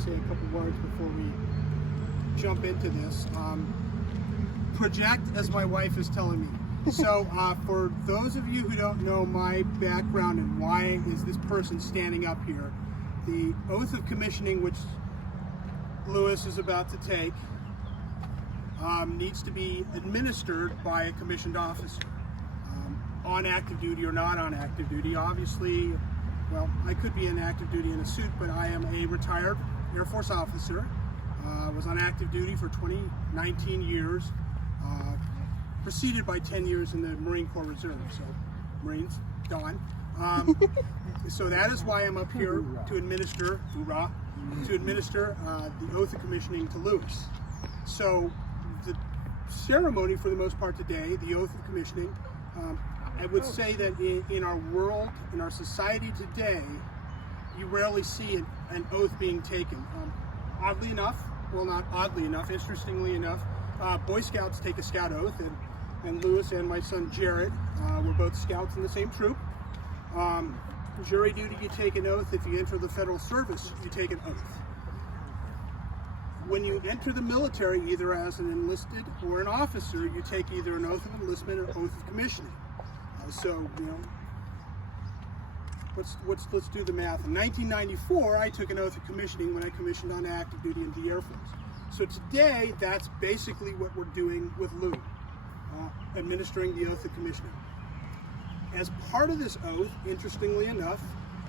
say a couple words before we jump into this. Project, as my wife is telling me. So for those of you who don't know my background and why is this person standing up here, the oath of commissioning, which Lewis is about to take, needs to be administered by a commissioned officer, on active duty or not on active duty. Obviously, well, I could be in active duty in a suit, but I am a retired Air Force officer. Was on active duty for 19 years, preceded by 10 years in the Marine Corps Reserve, so Marines, gone. So that is why I'm up here to administer, hoorah, to administer the oath of commissioning to Lewis. So the ceremony for the most part today, the oath of commissioning, I would say that in our world, in our society today, you rarely see an oath being taken. Oddly enough, well, not oddly enough, interestingly enough, Boy Scouts take a scout oath, and Lewis and my son Jared were both scouts in the same troop. Jury duty, you take an oath. If you enter the federal service, you take an oath. When you enter the military, either as an enlisted or an officer, you take either an oath of enlistment or oath of commissioning. So, you know, let's do the math. In 1994, I took an oath of commissioning when I commissioned on active duty in the Air Force. So today, that's basically what we're doing with Lou, administering the oath of commissioning. As part of this oath, interestingly enough,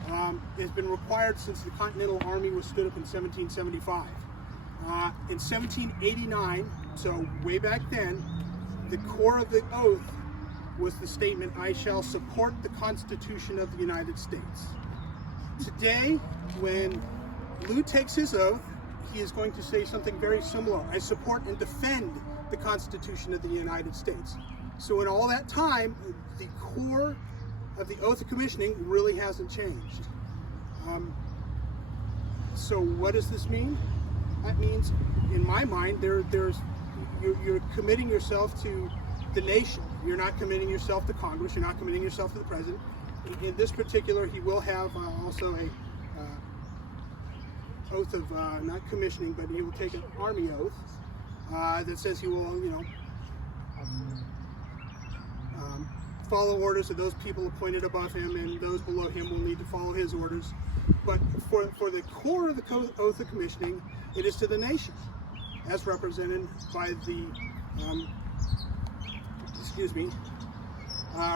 has been required since the Continental Army was stood up in 1775. In 1789, so way back then, the core of the oath was the statement, "I shall support the Constitution of the United States." Today, when Lou takes his oath, he is going to say something very similar. "I support and defend the Constitution of the United States." So in all that time, the core of the oath of commissioning really hasn't changed. So what does this mean? That means, in my mind, you're committing yourself to the nation. You're not committing yourself to Congress. You're not committing yourself to the president. In this particular, he will have also a oath of not commissioning, but he will take an Army oath that says he will, you know, follow orders of those people appointed above him, and those below him will need to follow his orders. But for the core of the oath of commissioning, it is to the nation, as represented by the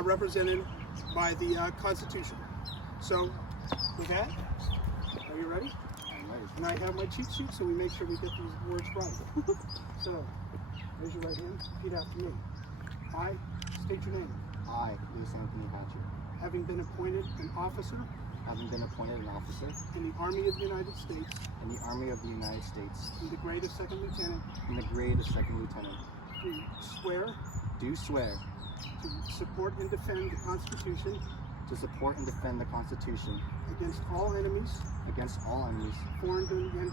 represented by the Constitution. So, with that, are you ready? I'm ready. And I have my cheat sheet, so we make sure we get these words right. So, raise your right hand, repeat after me. I state your name. I, Louis Anthony Hatcher, Having been appointed an officer having been appointed an officer in the Army of the United States in the Army of the United States in the grade of second lieutenant, in the grade of second lieutenant, do swear do to support and defend the Constitution to support and defend the Constitution against all enemies, foreign and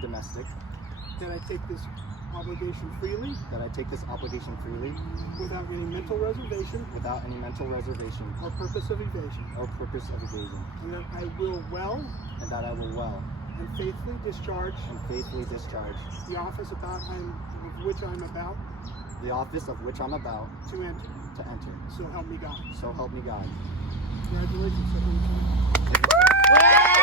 domestic, that that I take this obligation freely I take this obligation freely without any mental reservation or or purpose of evasion, and that I will well and faithfully discharge the office of which I'm about the office of which I'm about to enter. to enter. So help me God. So help me God. Congratulations, Second Lieutenant.